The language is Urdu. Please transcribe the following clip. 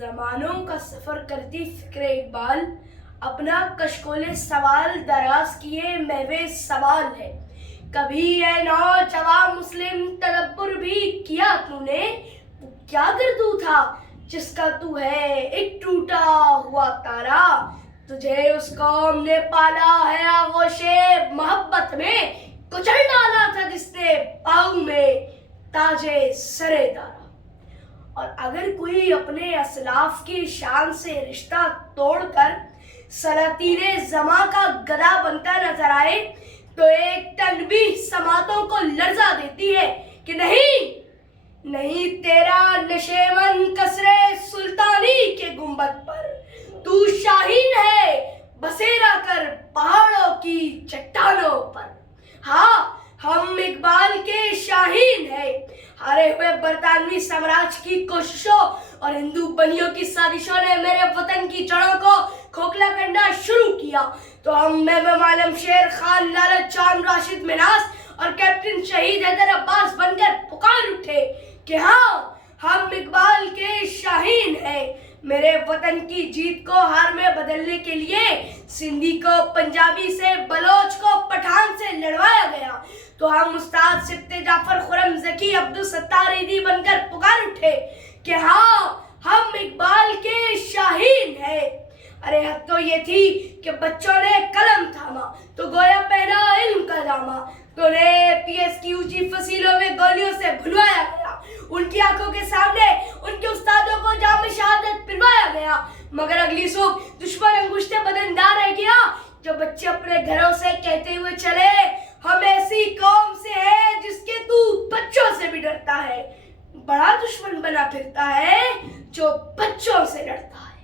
زمانوں کا سفر کرتی فکر اقبال اپنا کشکول سوال دراز کیے محو سوال ہے. کبھی اے نوجوان مسلم تدبر بھی کیا تو نے؟ وہ کیا گردو تھا جس کا تو ہے ایک ٹوٹا ہوا تارا؟ تجھے اس قوم نے پالا ہے آغوش محبت میں، کچل ڈالا تھا جس نے پاؤں میں تاج سر دارا. اور اگر کوئی اپنے اسلاف کی شان سے رشتہ توڑ کر سلاطین زماں کا گدا بنتا نظر آئے تو ایک تنبیہ سماعتوں کو لرزا دیتی ہے کہ نہیں تیرا نشیمن کسرے سلطانی کے گنبد پر، تو شاہین ہے بسیرا کر پہاڑوں کی چٹانوں پر. ہاں، ہم اقبال کے شاہین ہیں. ہارے ہوئے برطانوی سامراج کی کوششوں اور ہندو بنیوں کی سازشوں نے میرے وطن کی جڑوں کو کھوکھلا کرنا شروع کیا تو ہم محمد عالم شیر خان، لالچ چاند، راشد مناس اور کیپٹن شہید حیدر عباس بن کر پکار اٹھے کہ ہاں، ہم اقبال کے شاہین ہیں. میرے وطن کی جیت کو ہار میں بدلنے کے لیے سندھی کو پنجابی سے، بلوچ کو پٹھان سے لڑوایا گیا تو ہم استاد سبت جعفر، خرم ذکی، عبدالستار ایدھی بن کر پکار اٹھے کہ ہاں، ہم اقبال کے شاہین ہیں. ارے حد تو یہ تھی کہ بچوں نے قلم تھاما تو گویا پہنا علم کا جامہ. تو نے پی ایس کی اونچی فصیلوں میں گولیوں سے بھلوایا گیا، ان کی آنکھوں کے سامنے ان کے استادوں کو جام شہادت پلوایا گیا. مگر اگلی صبح دشمن انگشت بدن دار رہ گیا جو بچے اپنے گھروں سے کہتے ہوئے چلے ہم ایسی قوم سے ہے جس کے تو بچوں سے بھی ڈرتا ہے. بڑا دشمن بنا پھرتا ہے جو بچوں سے ڈرتا ہے.